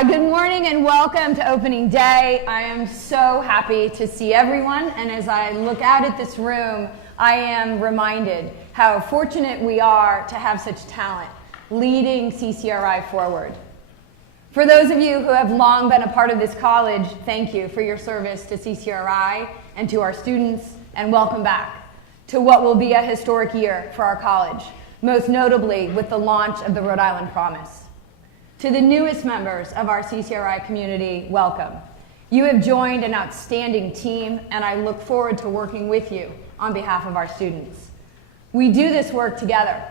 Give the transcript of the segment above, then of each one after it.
Good morning and welcome to opening day. I am so happy to see everyone, and as I look out at this room, I am reminded how fortunate we are to have such talent leading CCRI forward. For those of you who have long been a part of this college, thank you for your service to CCRI and to our students, and welcome back to what will be a historic year for our college, most notably with the launch of the Rhode Island Promise. To the newest members of our CCRI community, welcome. You have joined an outstanding team, and I look forward to working with you on behalf of our students. We do this work together.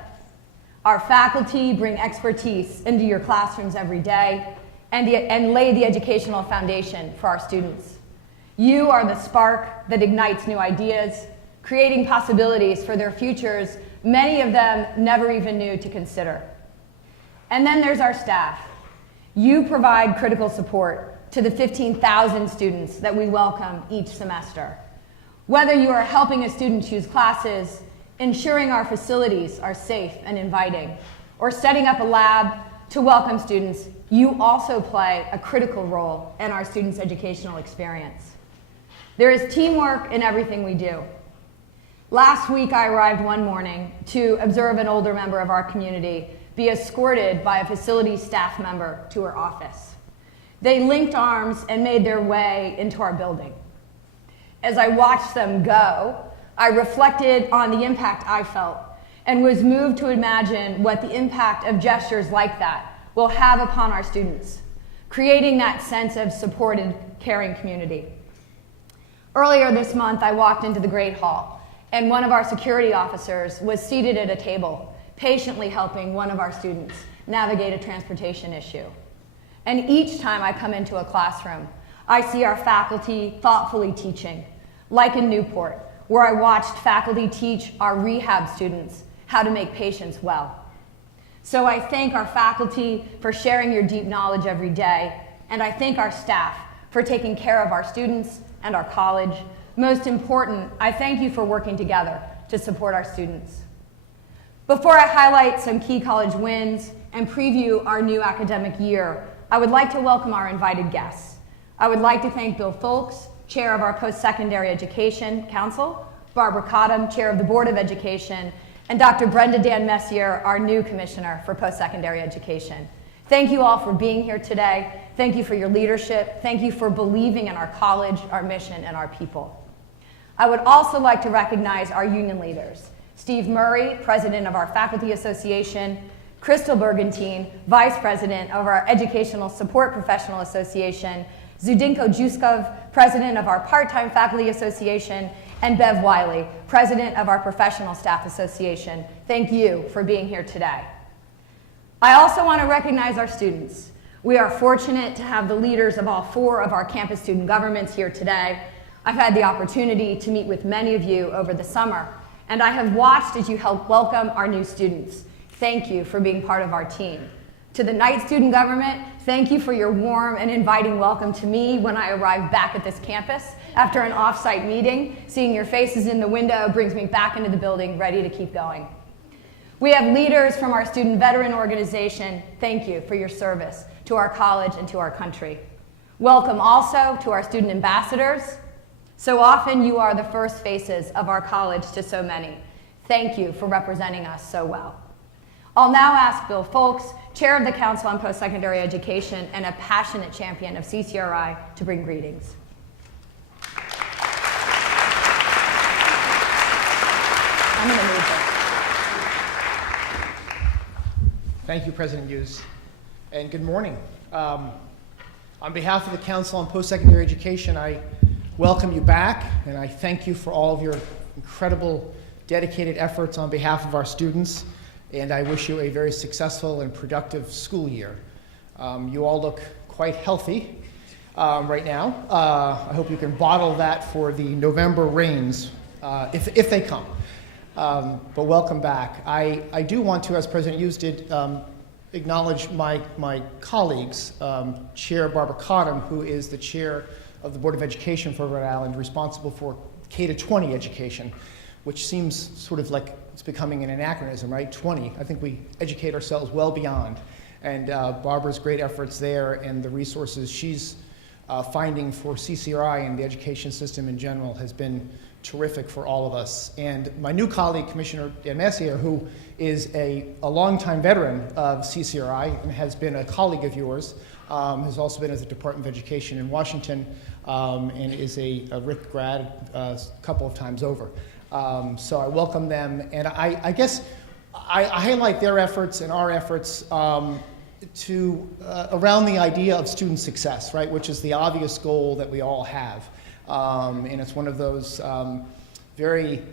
Our faculty bring expertise into your classrooms every day and lay the educational foundation for our students. You are the spark that ignites new ideas, creating possibilities for their futures many of them never even knew to consider. And then there's our staff. You provide critical support to the 15,000 students that we welcome each semester. Whether you are helping a student choose classes, ensuring our facilities are safe and inviting, or setting up a lab to welcome students, you also play a critical role in our students' educational experience. There is teamwork in everything we do. Last week, I arrived one morning to observe an older member of our community be escorted by a facilities staff member to her office. They linked arms and made their way into our building. As I watched them go, I reflected on the impact I felt and was moved to imagine what the impact of gestures like that will have upon our students, creating that sense of supported, caring community. Earlier this month, I walked into the Great Hall, and one of our security officers was seated at a table, patiently helping one of our students navigate a transportation issue. And each time I come into a classroom, I see our faculty thoughtfully teaching, like in Newport, where I watched faculty teach our rehab students how to make patients well. So I thank our faculty for sharing your deep knowledge every day, and I thank our staff for taking care of our students and our college. Most important, I thank you for working together to support our students. Before I highlight some key college wins and preview our new academic year, I would like to welcome our invited guests. I would like to thank Bill Folks, Chair of our Post-Secondary Education Council, Barbara Cottom, Chair of the Board of Education, and Dr. Brenda Dan Messier, our new Commissioner for Post-Secondary Education. Thank you all for being here today. Thank you for your leadership. Thank you for believing in our college, our mission, and our people. I would also like to recognize our union leaders. Steve Murray, President of our Faculty Association, Crystal Bergantine, Vice President of our Educational Support Professional Association, Zudinko Juskov, President of our Part-Time Faculty Association, and Bev Wiley, President of our Professional Staff Association. Thank you for being here today. I also want to recognize our students. We are fortunate to have the leaders of all four of our campus student governments here today. I've had the opportunity to meet with many of you over the summer, and I have watched as you help welcome our new students. Thank you for being part of our team. To the Knight student government, thank you for your warm and inviting welcome to me when I arrived back at this campus after an off-site meeting. Seeing your faces in the window brings me back into the building, ready to keep going. We have leaders from our student veteran organization. Thank you for your service to our college and to our country. Welcome also to our student ambassadors. So often you are the first faces of our college to so many. Thank you for representing us so well. I'll now ask Bill Folks, Chair of the Council on Post-Secondary Education and a passionate champion of CCRI, to bring greetings. I'm going to move this. Thank you, President Hughes, and good morning. On behalf of the Council on Post-Secondary Education, I welcome you back, and I thank you for all of your incredible, dedicated efforts on behalf of our students, and I wish you a very successful and productive school year. You all look quite healthy right now. I hope you can bottle that for the November rains, if they come. But welcome back. I do want to, as President Hughes did, acknowledge my colleagues, Chair Barbara Cottom, who is the chair of the Board of Education for Rhode Island, responsible for K-20 education, which seems sort of like it's becoming an anachronism, right? 20. I think we educate ourselves well beyond And Barbara's great efforts there and the resources she's finding for CCRI and the education system in general has been terrific for all of us. And my new colleague, Commissioner Dan Messier, who is a longtime veteran of CCRI and has been a colleague of yours, has also been at the Department of Education in Washington, and is a RIC grad a couple of times over. So I welcome them, and I guess I highlight their efforts and our efforts to around the idea of student success, right, which is the obvious goal that we all have. And it's one of those very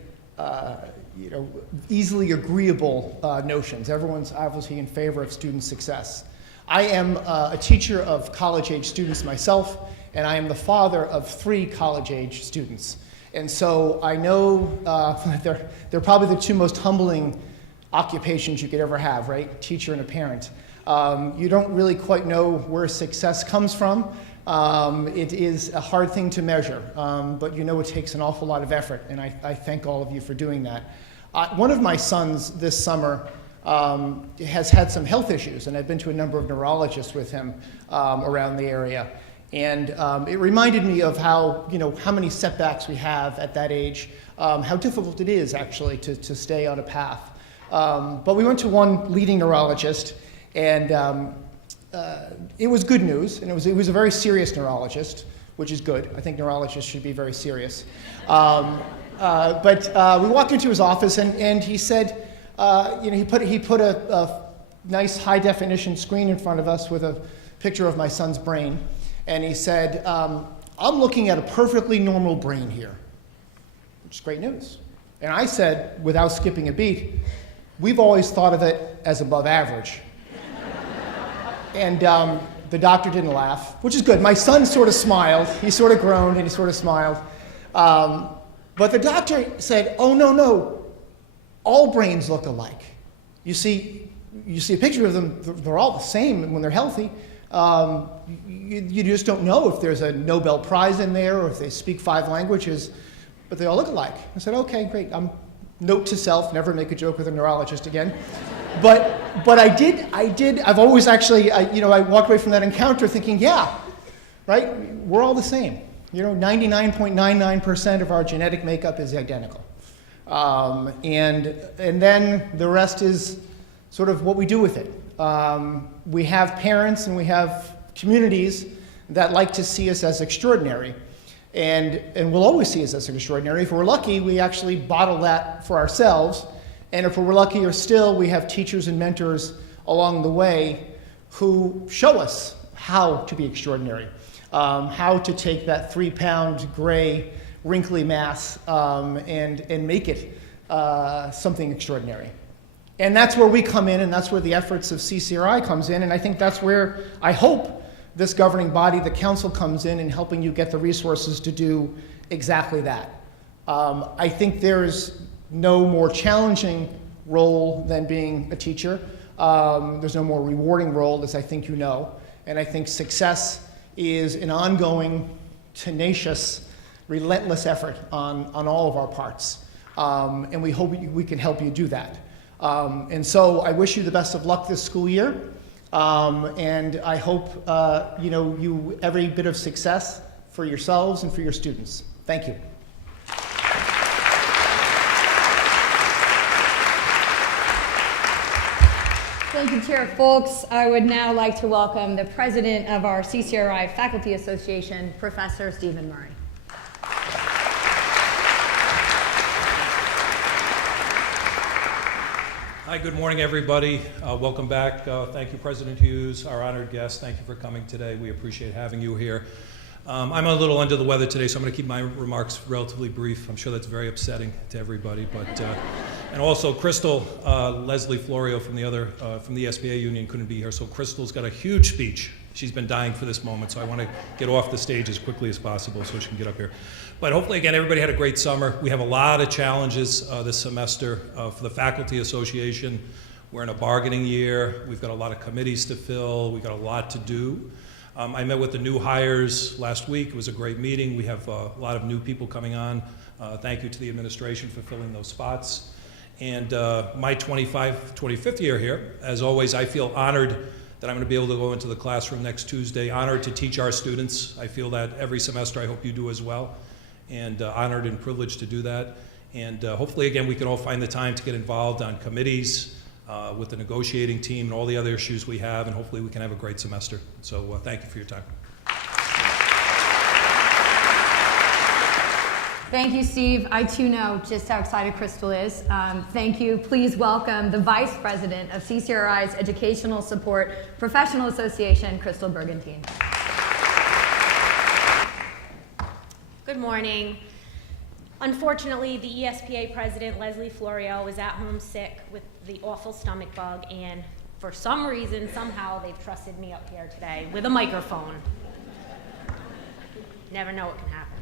easily agreeable notions. Everyone's obviously in favor of student success. I am a teacher of college-age students myself, and I am the father of 3 college-age students. And so I know that they're probably the 2 most humbling occupations you could ever have, right? A teacher and a parent. You don't really quite know where success comes from. It is a hard thing to measure, but you know it takes an awful lot of effort, and I thank all of you for doing that. One of my sons this summer has had some health issues, and I've been to a number of neurologists with him around the area. And it reminded me of how many setbacks we have at that age, how difficult it is actually to stay on a path. But we went to one leading neurologist, and it was good news, and it was a very serious neurologist, which is good. I think neurologists should be very serious. But we walked into his office, and he said, he put a nice high-definition screen in front of us with a picture of my son's brain, and he said, I'm looking at a perfectly normal brain here, which is great news. And I said, without skipping a beat, we've always thought of it as above average. And the doctor didn't laugh, which is good. My son sort of smiled. He sort of groaned, and he sort of smiled. But the doctor said, oh, no, all brains look alike. You see a picture of them, they're all the same when they're healthy. You just don't know if there's a Nobel Prize in there or if they speak 5 languages, but they all look alike. I said, okay, great. Note to self, never make a joke with a neurologist again. But I've always actually, I walked away from that encounter thinking, yeah, right, we're all the same. 99.99% of our genetic makeup is identical. And then the rest is sort of what we do with it. We have parents and we have communities that like to see us as extraordinary. And will always see us as extraordinary. If we're lucky, we actually bottle that for ourselves. And if we're luckier still, we have teachers and mentors along the way who show us how to be extraordinary, how to take that 3-pound gray, wrinkly mass and make it something extraordinary. And that's where we come in, and that's where the efforts of CCRI comes in, and I think that's where I hope this governing body, the council, comes in helping you get the resources to do exactly that. I think there's no more challenging role than being a teacher. There's no more rewarding role, as I think you know. And I think success is an ongoing, tenacious, relentless effort on all of our parts. And we hope we can help you do that. And so I wish you the best of luck this school year. And I hope you every bit of success for yourselves and for your students. Thank you. Thank you, Chair Folks. I would now like to welcome the president of our CCRI Faculty Association, Professor Stephen Murray. Hi, good morning, everybody. Welcome back. Thank you, President Hughes, our honored guest. Thank you for coming today. We appreciate having you here. I'm a little under the weather today, so I'm going to keep my remarks relatively brief. I'm sure that's very upsetting to everybody. But and also, Crystal, Leslie Florio from the SBA union couldn't be here, so Crystal's got a huge speech. She's been dying for this moment, so I want to get off the stage as quickly as possible so she can get up here. But hopefully, again, everybody had a great summer. We have a lot of challenges this semester for the Faculty Association. We're in a bargaining year. We've got a lot of committees to fill. We've got a lot to do. I met with the new hires last week. It was a great meeting. We have a lot of new people coming on. Thank you to the administration for filling those spots. And my 25th year here, as always, I feel honored that I'm going to be able to go into the classroom next Tuesday. Honored to teach our students. I feel that every semester. I hope you do as well. And honored and privileged to do that. And hopefully, again, we can all find the time to get involved on committees, with the negotiating team and all the other issues we have, and hopefully we can have a great semester. So thank you for your time. Thank you, Steve. I too know just how excited Crystal is. Thank you. Please welcome the Vice President of CCRI's Educational Support Professional Association, Crystal Bergantine. Good morning. Unfortunately, the ESPA President, Leslie Florio, is at home sick with the awful stomach bug, and for some reason, somehow, they've trusted me up here today with a microphone. Never know what can happen.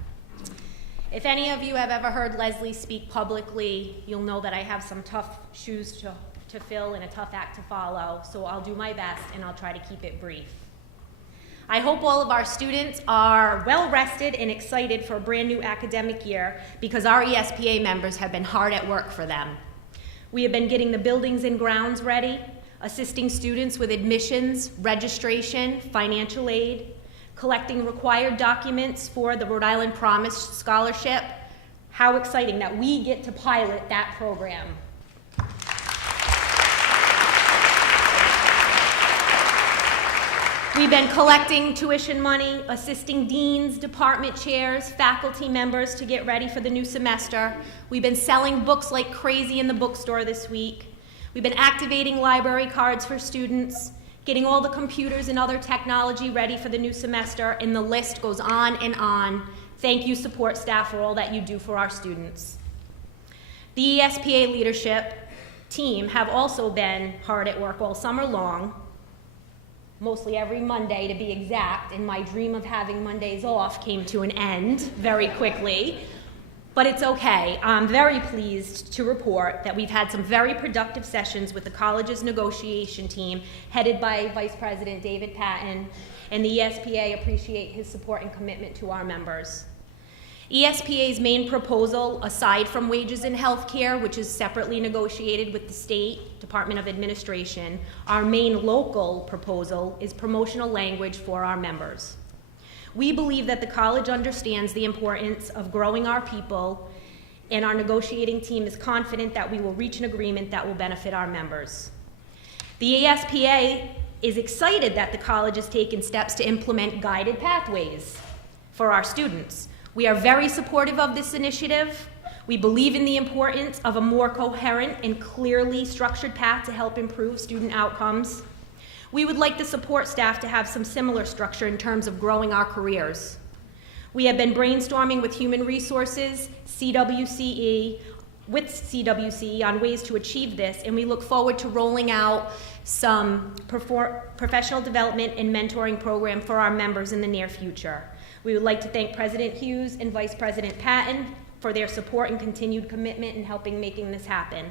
If any of you have ever heard Leslie speak publicly, you'll know that I have some tough shoes to fill and a tough act to follow, so I'll do my best and I'll try to keep it brief. I hope all of our students are well rested and excited for a brand new academic year because our ESPA members have been hard at work for them. We have been getting the buildings and grounds ready, assisting students with admissions, registration, financial aid, collecting required documents for the Rhode Island Promise Scholarship. How exciting that we get to pilot that program. We've been collecting tuition money, assisting deans, department chairs, faculty members to get ready for the new semester. We've been selling books like crazy in the bookstore this week. We've been activating library cards for students, getting all the computers and other technology ready for the new semester, and the list goes on and on. Thank you, support staff, for all that you do for our students. The ESPA leadership team have also been hard at work all summer long, mostly every Monday to be exact, and my dream of having Mondays off came to an end very quickly. But it's okay. I'm very pleased to report that we've had some very productive sessions with the college's negotiation team, headed by Vice President David Patton, and the ESPA appreciate his support and commitment to our members. ESPA's main proposal, aside from wages and health care, which is separately negotiated with the State Department of Administration, our main local proposal is promotional language for our members. We believe that the college understands the importance of growing our people, and our negotiating team is confident that we will reach an agreement that will benefit our members. The ESPA is excited that the college has taken steps to implement guided pathways for our students. We are very supportive of this initiative. We believe in the importance of a more coherent and clearly structured path to help improve student outcomes. We would like the support staff to have some similar structure in terms of growing our careers. We have been brainstorming with Human Resources, CWCE, on ways to achieve this, and we look forward to rolling out some professional development and mentoring program for our members in the near future. We would like to thank President Hughes and Vice President Patton for their support and continued commitment in helping making this happen.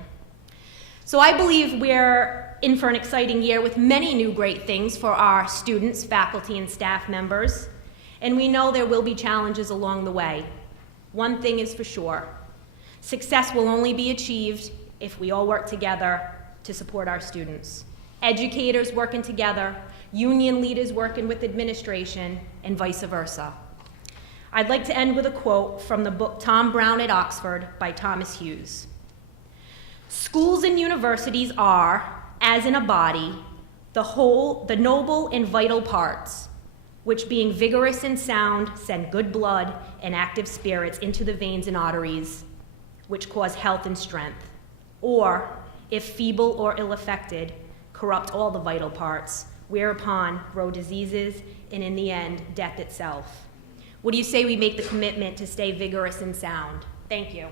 So I believe we're in for an exciting year with many new great things for our students, faculty, and staff members. And we know there will be challenges along the way. One thing is for sure: success will only be achieved if we all work together to support our students. Educators working together, union leaders working with administration, and vice versa. I'd like to end with a quote from the book Tom Brown at Oxford by Thomas Hughes. "Schools and universities are, as in a body, the noble and vital parts, which being vigorous and sound send good blood and active spirits into the veins and arteries, which cause health and strength, or, if feeble or ill-affected, corrupt all the vital parts, whereupon grow diseases and in the end, death itself. What do you say we make the commitment to stay vigorous and sound? Thank you."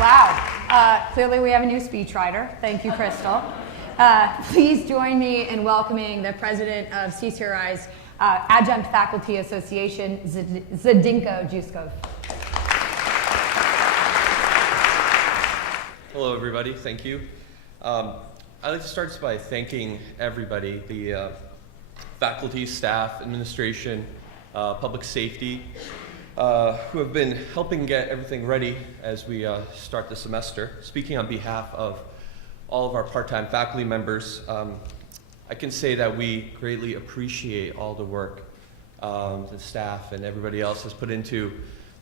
Wow. Clearly we have a new speechwriter. Thank you, Crystal. Please join me in welcoming the president of CCRI's Adjunct Faculty Association, Zdinko Juskov. Hello, everybody. Thank you. I'd like to start just by thanking everybody, the faculty, staff, administration, public safety, who have been helping get everything ready as we start the semester. Speaking on behalf of all of our part-time faculty members, I can say that we greatly appreciate all the work the staff and everybody else has put into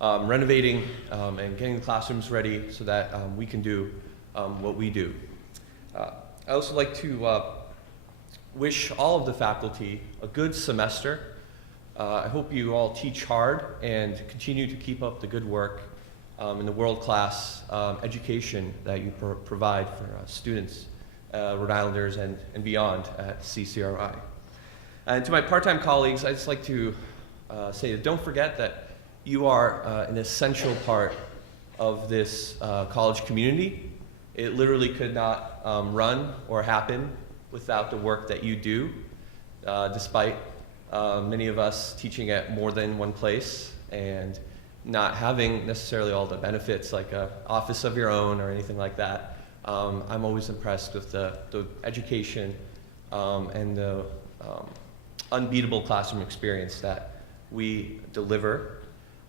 renovating and getting the classrooms ready so that we can do what we do. I also like to wish all of the faculty a good semester. I hope you all teach hard and continue to keep up the good work in the world-class education that you provide for students, Rhode Islanders, and beyond at CCRI. And to my part-time colleagues, I'd just like to say that don't forget that you are an essential part of this college community. It literally could not run or happen without the work that you do, despite many of us teaching at more than one place and not having necessarily all the benefits like an office of your own or anything like that. I'm always impressed with the education and the unbeatable classroom experience that we deliver.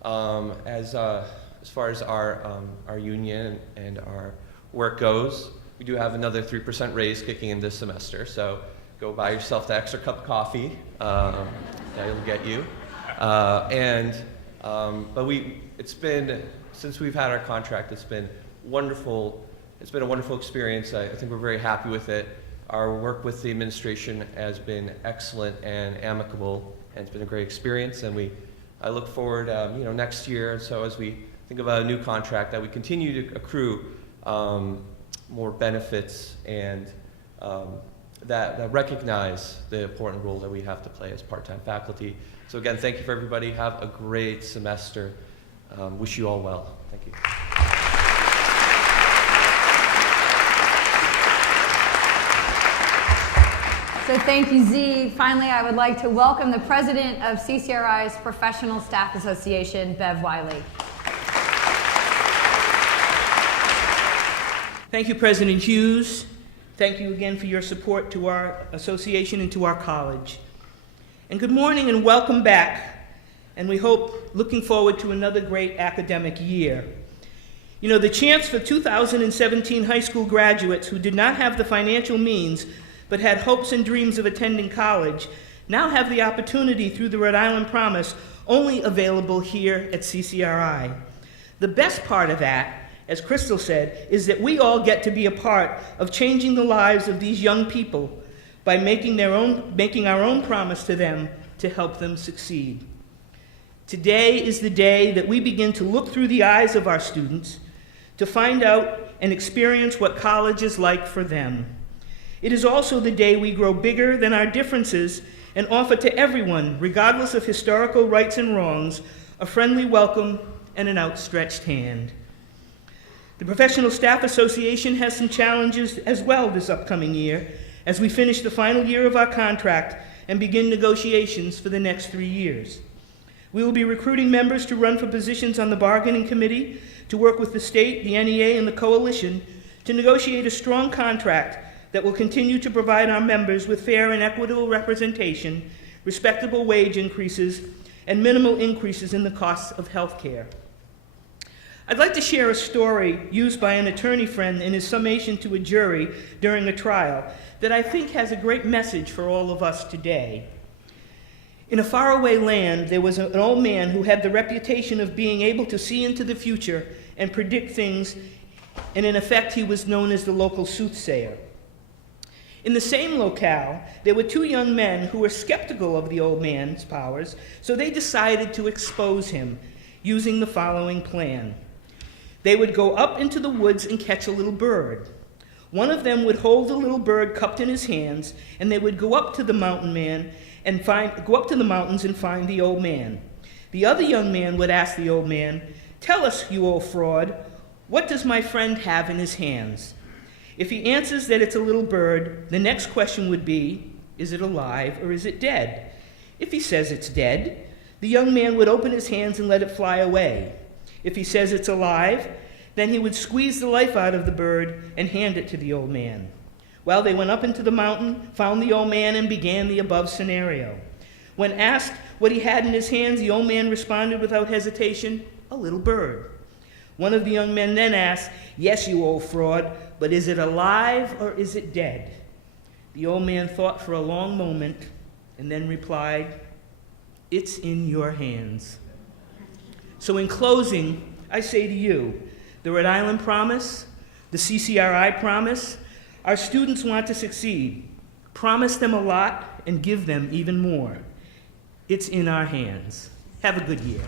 As far as our union and our work goes, we do have another 3% raise kicking in this semester, so go buy yourself the extra cup of coffee. That'll get you. But it's been, since we've had our contract, it's been wonderful. It's been a wonderful experience. I think we're very happy with it. Our work with the administration has been excellent and amicable, and it's been a great experience. And I look forward, next year. So as we think about a new contract, that we continue to accrue more benefits and that recognize the important role that we have to play as part-time faculty. So again, thank you for everybody. Have a great semester. Wish you all well. Thank you. So thank you, Z. Finally, I would like to welcome the president of CCRI's Professional Staff Association, Bev Wiley. Thank you, President Hughes. Thank you again for your support to our association and to our college. And good morning and welcome back. And we hope, looking forward to another great academic year. You know, the chance for 2017 high school graduates who did not have the financial means but had hopes and dreams of attending college now have the opportunity through the Rhode Island Promise only available here at CCRI. The best part of that, as Crystal said, is that we all get to be a part of changing the lives of these young people by making our own promise to them to help them succeed. Today is the day that we begin to look through the eyes of our students to find out and experience what college is like for them. It is also the day we grow bigger than our differences and offer to everyone, regardless of historical rights and wrongs, a friendly welcome and an outstretched hand. The Professional Staff Association has some challenges as well this upcoming year as we finish the final year of our contract and begin negotiations for the next 3 years. We will be recruiting members to run for positions on the bargaining committee, to work with the state, the NEA, and the coalition to negotiate a strong contract that will continue to provide our members with fair and equitable representation, respectable wage increases, and minimal increases in the costs of health care. I'd like to share a story used by an attorney friend in his summation to a jury during a trial that I think has a great message for all of us today. In a faraway land, there was an old man who had the reputation of being able to see into the future and predict things, and in effect, he was known as the local soothsayer. In the same locale, there were 2 young men who were skeptical of the old man's powers, so they decided to expose him using the following plan. They would go up into the woods and catch a little bird. One of them would hold the little bird cupped in his hands, and they would go up to the mountains and find the old man. The other young man would ask the old man, "Tell us, you old fraud, what does my friend have in his hands?" If he answers that it's a little bird, the next question would be, is it alive or is it dead? If he says it's dead, the young man would open his hands and let it fly away. If he says it's alive, then he would squeeze the life out of the bird and hand it to the old man. Well, they went up into the mountain, found the old man, and began the above scenario. When asked what he had in his hands, the old man responded without hesitation, "A little bird." One of the young men then asked, "Yes, you old fraud, but is it alive or is it dead?" The old man thought for a long moment and then replied, "It's in your hands." So in closing, I say to you, the Rhode Island Promise, the CCRI Promise, our students want to succeed. Promise them a lot and give them even more. It's in our hands. Have a good year.